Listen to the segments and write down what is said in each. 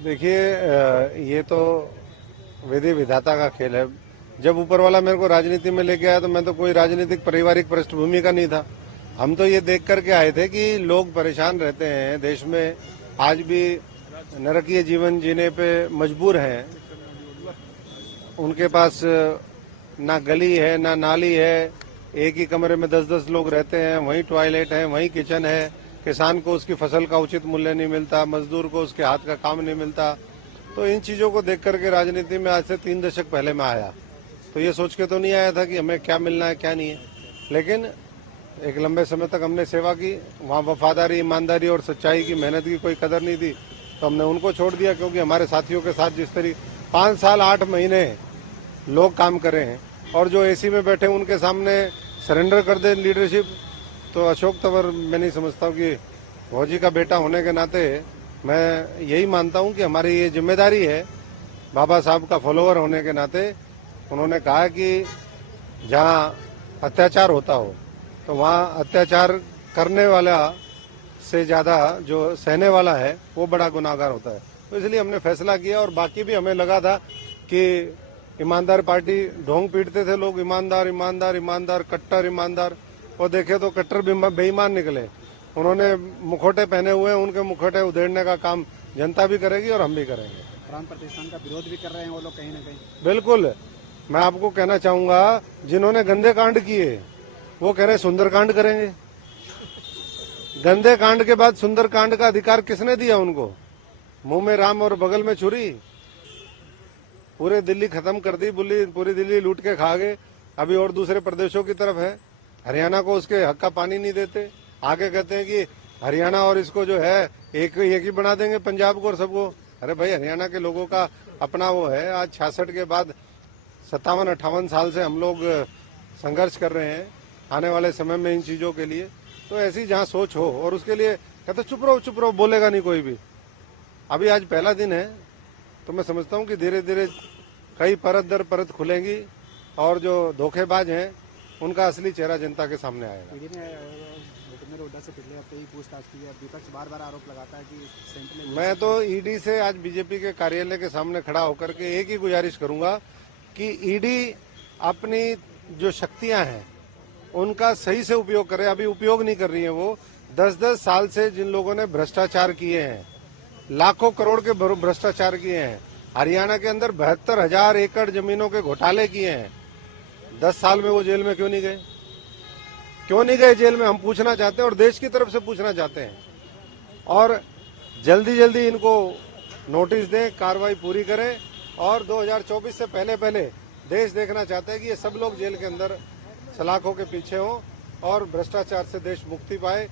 देखिए, ये तो विधि विधाता का खेल है। जब ऊपर वाला मेरे को राजनीति में लेके आया तो मैं तो कोई राजनीतिक पारिवारिक पृष्ठभूमि का नहीं था। हम तो ये देख करके आए थे कि लोग परेशान रहते हैं देश में, आज भी नरकीय जीवन जीने पे मजबूर हैं। उनके पास ना गली है ना नाली है, एक ही कमरे में 10-10 लोग रहते हैं, वहीं टॉयलेट है, वहीं किचन है। किसान को उसकी फसल का उचित मूल्य नहीं मिलता, मजदूर को उसके हाथ का काम नहीं मिलता। तो इन चीजों को देख करके राजनीति में आज से 3 दशक पहले मैं आया, तो ये सोच के तो नहीं आया था कि हमें क्या मिलना है क्या नहीं है। लेकिन एक लंबे समय तक हमने सेवा की, वहाँ वफादारी, ईमानदारी और सच्चाई की, मेहनत की कोई कदर नहीं थी, तो हमने उनको छोड़ दिया। क्योंकि हमारे साथियों के साथ जिस तरीके 5 साल 8 महीने लोग काम कर रहे हैं और जो एसी में बैठे उनके सामने सरेंडर कर दे लीडरशिप, तो अशोक तंवर मैं नहीं समझता हूँ कि भौजी का बेटा होने के नाते मैं यही मानता हूँ कि हमारी ये जिम्मेदारी है। बाबा साहब का फॉलोअर होने के नाते उन्होंने कहा कि जहाँ अत्याचार होता हो तो वहाँ अत्याचार करने वाला से ज्यादा जो सहने वाला है वो बड़ा गुनाहगार होता है। तो इसलिए हमने फैसला किया, और बाकी भी हमें लगा था कि ईमानदार पार्टी, ढोंग पीटते थे लोग, ईमानदार ईमानदार ईमानदार, कट्टर ईमानदार, और देखे तो कट्टर बेईमान निकले। उन्होंने मुखौटे पहने हुए हैं, उनके मुखौटे उधेड़ने का काम जनता भी करेगी और हम भी करेंगे। प्राण प्रतिष्ठान का विरोध भी कर रहे हैं वो लोग कहीं ना कहीं। बिल्कुल, मैं आपको कहना चाहूंगा, जिन्होंने गंदे कांड किए वो कह रहे सुंदर कांड करेंगे। गंदे कांड के बाद सुंदर कांड का अधिकार किसने दिया उनको? मुंह में राम और बगल में छुरी। पूरे दिल्ली खत्म कर दी, पूरी दिल्ली लूट के खा गए। अभी और दूसरे प्रदेशों की तरफ है, हरियाणा को उसके हक का पानी नहीं देते। आगे कहते हैं कि हरियाणा और इसको जो है एक ही बना देंगे, पंजाब को और सबको। अरे भाई, हरियाणा के लोगों का अपना वो है। आज 66 के बाद 57-58 साल से हम लोग संघर्ष कर रहे हैं आने वाले समय में इन चीजों के लिए। तो ऐसी जहाँ सोच हो, और उसके लिए कहते चुप रहो, बोलेगा नहीं कोई भी। अभी आज पहला दिन है, तो मैं समझता हूँ कि धीरे धीरे कई परत दर परत खुलेंगी और जो धोखेबाज हैं उनका असली चेहरा जनता के सामने आएगा। ईडी ने भूपेंद्र हुड्डा से पिछले हफ्ते ही पूछताछ की है। विपक्ष बार बार आरोप लगाता है कि सेंट्रल। मैं तो ईडी से आज बीजेपी के कार्यालय के सामने खड़ा होकर के एक ही गुजारिश करूंगा कि ईडी अपनी जो शक्तियां हैं उनका सही से उपयोग करे। अभी उपयोग नहीं कर रही है वो। 10-10 साल से जिन लोगों ने भ्रष्टाचार किए हैं, लाखों करोड़ के भ्रष्टाचार किए हैं, हरियाणा के अंदर 72,000 एकड़ जमीनों के घोटाले किए हैं, 10 साल में वो जेल में क्यों नहीं गए? क्यों नहीं गए जेल में? हम पूछना चाहते हैं और देश की तरफ से पूछना चाहते हैं। और जल्दी जल्दी इनको नोटिस दें, कार्रवाई पूरी करें, और 2024 से पहले पहले देश देखना चाहते हैं कि ये सब लोग जेल के अंदर सलाखों के पीछे हों और भ्रष्टाचार से देश मुक्ति पाए।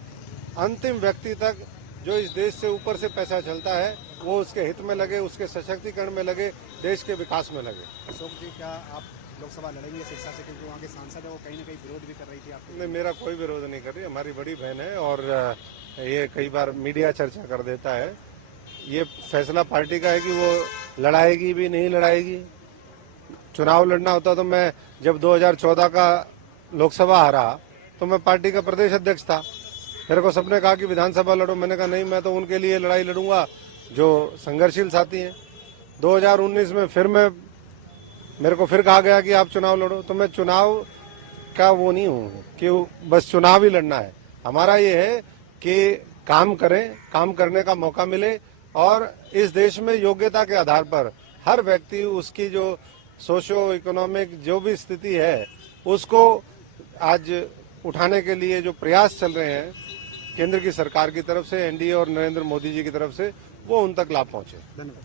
अंतिम व्यक्ति तक जो इस देश से ऊपर से पैसा चलता है वो उसके हित में लगे, उसके सशक्तिकरण में लगे, देश के विकास में लगे। अशोक जी, क्या आप लोकसभा लड़ेंगे शिक्षा से? क्योंकि वहाँ के सांसद है, वो कहीं ना कहीं विरोध भी कर रही थी आपको। नहीं, मेरा कोई विरोध नहीं कर रही, हमारी बड़ी बहन है और ये कई बार मीडिया चर्चा कर देता है। ये फैसला पार्टी का है कि वो लड़ाएगी भी नहीं लड़ाएगी। चुनाव लड़ना होता तो मैं जब 2014 का लोकसभा हारा तो मैं पार्टी का प्रदेश अध्यक्ष था। मेरे को सबने कहा कि विधानसभा लड़ो, मैंने कहा नहीं, मैं तो उनके लिए लड़ाई लड़ूंगा जो संघर्षशील साथी हैं। 2019 में फिर मेरे को फिर कहा गया कि आप चुनाव लड़ो, तो मैं चुनाव का वो नहीं हूँ कि बस चुनाव ही लड़ना है। हमारा ये है कि काम करें, काम करने का मौका मिले, और इस देश में योग्यता के आधार पर हर व्यक्ति उसकी जो सोशियो इकोनॉमिक जो भी स्थिति है उसको आज उठाने के लिए जो प्रयास चल रहे हैं केंद्र की सरकार की तरफ से, एनडीए और नरेंद्र मोदी जी की तरफ से, वो उन तक लाभ पहुंचे। धन्यवाद।